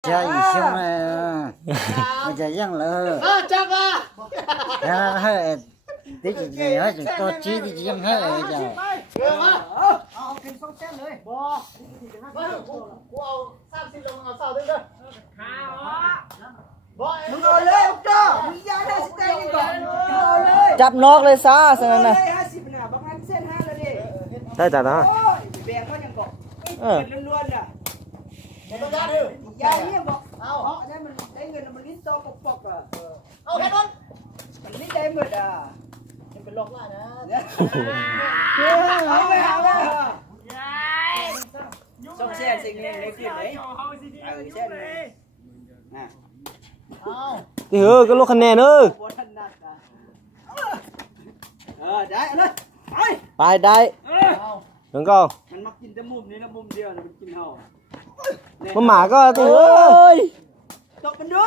这一兄呢，我这样了，จับอ่ะ然后这几年还是多几的样还这， เร็วมา เอาเป็นสองเส้นเลย บอมากูเอา30ลงเอาเสาด้วยเด้อขาบอ มึงเอาเลยจ้ามึงยาได้สเต็กนี่ก่อนเอาเลย จับนอกเลยซะสนั่นน่ะ 50น่ะบางอันเส้น5แล้วดิ ได้จ้ะนะ โอ้ยแบ่งเขายังบอกเป็นล้วนๆน่ะ ไม่ต้องยาดื้อย ายเนี่ยบอกเอาอันนั้นมันได้เงินมันลิ้นโตปอกๆอ่ะ เอาแค่นั้น มันลิ้นได้หมดอ่ะ มันเป็นล็อกล่านะ เอาไปสองเส้นสิ่งนี้เลยขึ้นเลยเส้นเลยน่ะ เอา ที่ก็ลดคะแนนบ่ถนัดอ่ะได้เอาเลยไป ไปได้ เอา ถึงก็ มันมักกินแต่มุมนี้นะมุมเดียวนะมันกินเห่า มันหมาก็ตีย ตบมันดู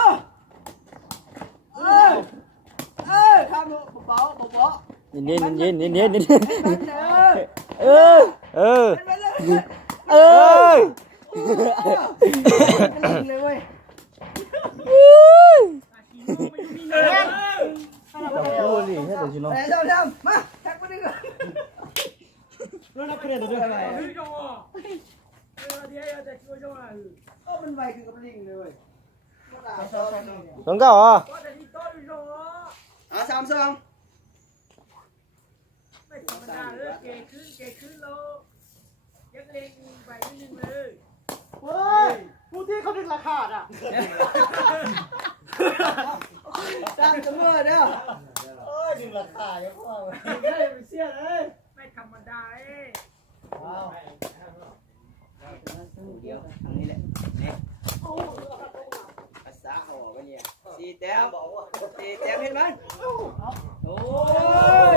ทำเบาๆเบา เย็นเย็นเย็นเย็นเย็น ๆมันเออมันเลย เออ มันเลยเว้ย ดูนี่ให้ตัวชิโน่ ไปทำมาแท็กมาดิก่อน รู้นักเรียนด้วย มันไวคือกับลิงเลยเว้ย ถึงก็อ๋อ 3-2ไม่ธรรมดาเลยเกขึ้นโลยังเล็งไปนิดนึงเลย เฮ้ยผู้ที่เขาดึงราคาอ่ะ ตามเสมอเด้อ เอ้ยดึงราคาเยอะมากเลย ไม่เสียเลยไม่ธรรมดาเอ้ เอา เดี๋ยวทางนี้แหละนี่ภาษาห่อกันเนี่ย4แต้ม4แต้มเห็นมั้ยโอ้ย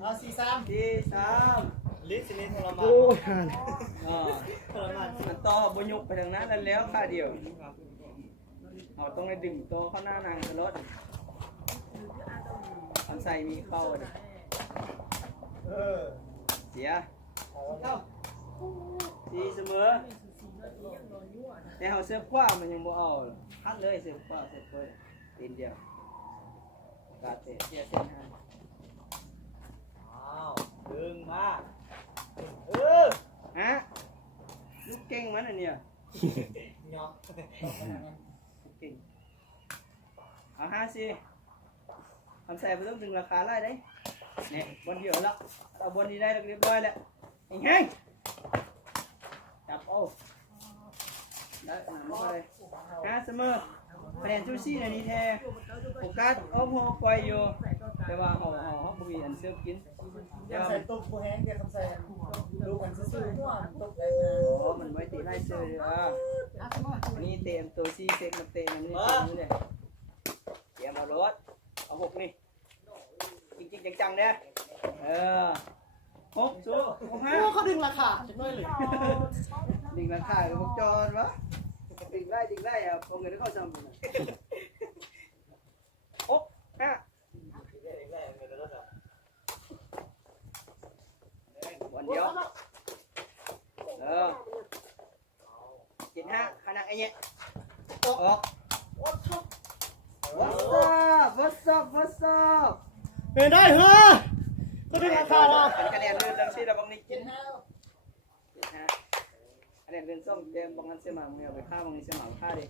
เอา43 ลิ้นสิลิ้นทรมานทรมานมันต่อบยุกไปทางนั้นแล้วค่าเดียวเอาต้องได้ดื่มโตเข้าหน้านางตลอดทำใส่มีเข้าดิ เสียดีเสมอแต่เขาเสื้อคว้ามันยังบ่เอาพัดเลยเสื้อคว้าเสื้อคว้าตีนเดียวกาเตะเสียเส้นห้า ดึงมา ฮะลูกเก่งมันอันเนี้ย เนาะ เก่งเอา5 ทำใส่ไปต้องดึงราคาไล่ได้เนี่ยบอลเดียวแล้วเอาบอลนี้ได้เรียบร้อยแล้วแห้งจับเอาได้หนามาเลย5 เสมอคะแนนชูซี่ในนี้แท้โฟกัสอ้อมหัวปล่อยอยู่แต่ว่าห่อบุบีอันเสื้อกิน ยังใส่ตุ๊กกูแห้งแกทำใส่ดูกันซื่อๆทั่วตุ๊กเลย โอ้มันไว้ตีไล่เสื้อเลยอันนี้เต็มตัวซี่เซ็กมันเต็มนี่เนี่ยเตรียมเอารถเอา6นี่จริงๆจังๆเนี่ย6สู้6 เขาดึงราคาจังเลยเลย 5ดิ่งราคากับพวกจอนวะดิ่งไล่อ่ะพวกเงินเข้าจำ6 5วันเดียว75ขนาดไอ้เนี่ยออก What's up เห็นได้เหรอเขาดึงราคาเรา คะแนนเดินดังซี่เราบางนี้กินคะแนนเดินส้มเดิมบางนั้นเสียหมาเงาไปฆ่าบางนี้เสียหมาฆ่าดิ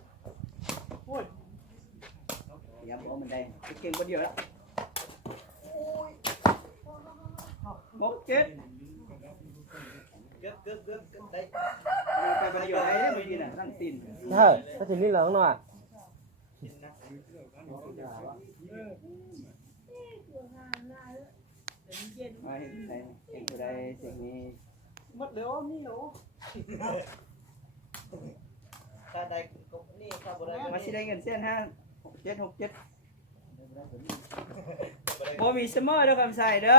โอ้ย ย้ำเอามันได้เก่งคนเดียวแล้ว6 7ได้ไปประโยชน์ได้ไม่ดีน่ะตั้งตีน ใช่ถ้าถึงนี่เหลืองหน่อย มาเห็นไหนเห็นตัวใดสิ่งนี้ หมดแล้วมีเหรอถ้าได้ก็นี่ถ้าบ่ได้ มาสิได้เงินเส้น5 6 7 6 7โบมีเสมอเด้อคำใส่เด้อ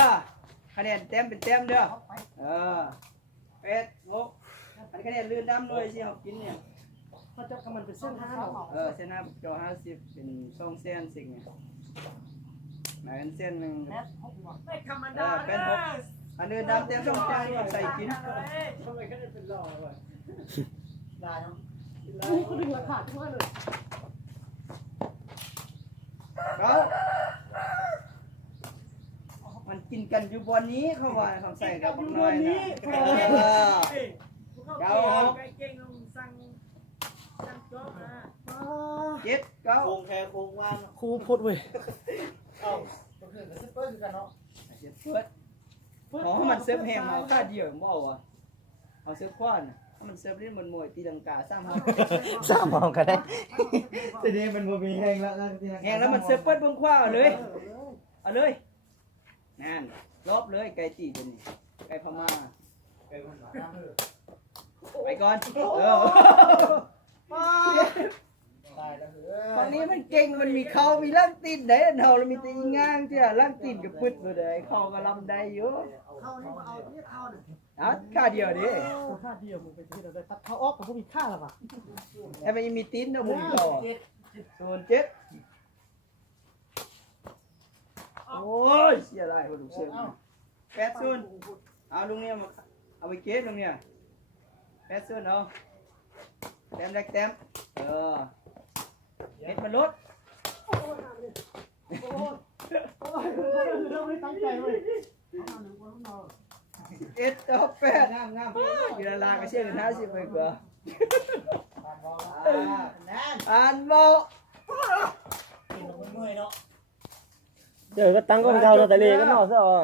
คะแนนเต็มเป็นเต็มเด้อ8 6อันคะแนนลื่นดำเลยสิเขากินเนี่ย เขาจะกำมันเป็นเส้น5หรอ เส้น5จอ50เป็น2เส้นสิ่งเนี่ยหมายเป็นเส้นนึง ไม่ธรรมดาเลย อันลื่นดำเต็ม2จานใส่กิน ทำไมเขาได้เป็นหล่อวะได้เนาะ นี่ก็ดึงราคาขึ้นมาเลย เขามันกินกันอยู่บนนี้เขาว่าเขาใส่กับบักน้อยนะเก้า ไก่เก่งลงสั่งจ๊อบนะ เจ็ดเก้า โคงแค่โคงว่าง ครูพดเว้ย เอ้าก็คือกับซิปเปอร์คือกันเนาะ เจ็ดเปิดขอให้มันเซิร์ฟแฮมเอาค่าเดียวบ่เอาอ่ะเอาเซิร์ฟคว้านให้มันเซิร์ฟเล่นบนมวยตีลังกาสร้างห้อง สามมองกันได้ ทีนี้มันบ่มีแห้งแล้ว แฮงแล้วมันเซิร์ฟเปิดเบิ่งคว้าเอาเลยเอาเลยนั่นรอบเลยไก่จีตัวนี้ไก่พม่าไปก่อนตายแล้วเฮ้ย ตอนนี้มันเก่งมันมีเขามีล่างตีนได้เราเรามีแต่อีง่างเจ้าล่างตีนกับปึ๊ดเลยได้เขาก็ลำได้อยู่ เข้านี่มาเอาเนี่ยเข้าเนี่ย เอาค่าเดียวดิ ค่าเดียวมึงไปที่เราได้ตัดเขาออกกับพวกมีค่าหรอปะ แต่มันยังมีตีนนะมึงต่อ07โอ้ยเสียดายคนดูเสีย80เอาลุงเนี่ยมาเอาไปเก็บลุงเนี่ย80เอาแต้มแรกแต้มเฮ็ดมันลด เราไม่ตั้งใจเว้ย 11-8งามอยู่ละลาก็เชื่อกัน50ไปกว่าอ่านบ่ เมื่อยเนาะ เดี๋ยวก็ตั้งก็เท่าเราแต่เลยก็นอกซะอ๋อ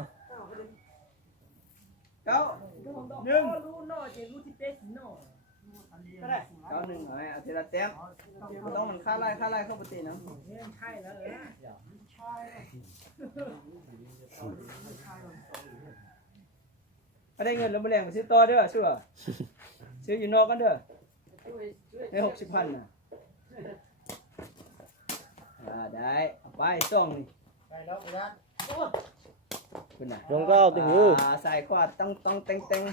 รู้หน่อยจะรู้ที่เป็ดหน่อย 91เอาทีละแต้มต้องมันค่าไล่เข้าปกตินะ เนี่ยใช่แล้วได้เงินแล้วมาแรงมาซื้อต่อเด้อชัวซื้ออยู่นอกกันเด้อได้60,000น่ะได้เอาไปซ่องนี่ ไปแล้วไปแล้ว คุณน่ะ ลงก็เอาติหู ใส่ขวาต้องเต็ง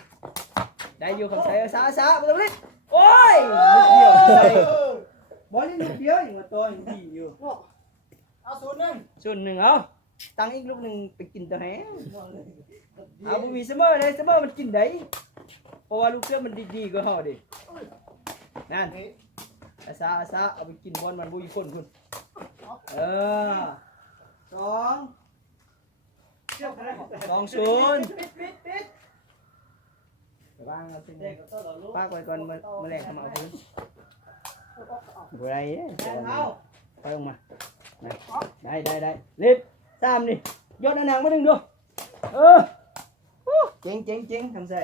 ได้อยู่คำใส่ซาบ่ต้องรีบโอ้ยลูกเดียวใส่บอลนี่ลูกเดียวอย่างตัวอย่างดีอยู่ เอา01 ส่วนหนึ่งเอาตั้งอีกลูกหนึ่งไปกินตัวแห้งเอาบุมีเสมอเลยเสมอมันกินได้เพราะว่าลูกเสือมันดีกว่าเฮาดินั่นอาซาเอาไปกินบอลมันบุยคนคุณ2-0วางเอาสิปากไว้ก่อนมาแรงเข้ามาเอาพื้นบ่ได้ไปลงมาได้ลิด3นี่ยอดหนังมาดึงดูเจ๋งทำใส่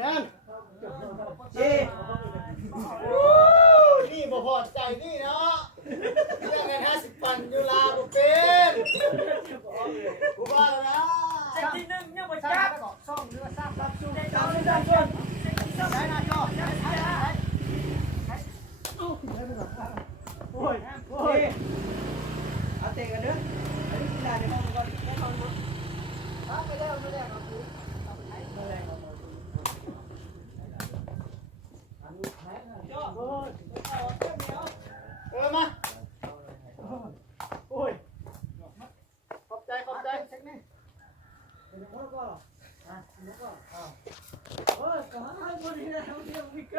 นั่น เจ้ นี่บ่พอใจนี่เนาะเรื่องกัน50 ปันอยู่ลาบ่เป็นกูว่าแล้วนะ เซตที่หนึ่งเนี่ยมาจับ ซ่องเรือซ่าซับสู้ ได้ จ้า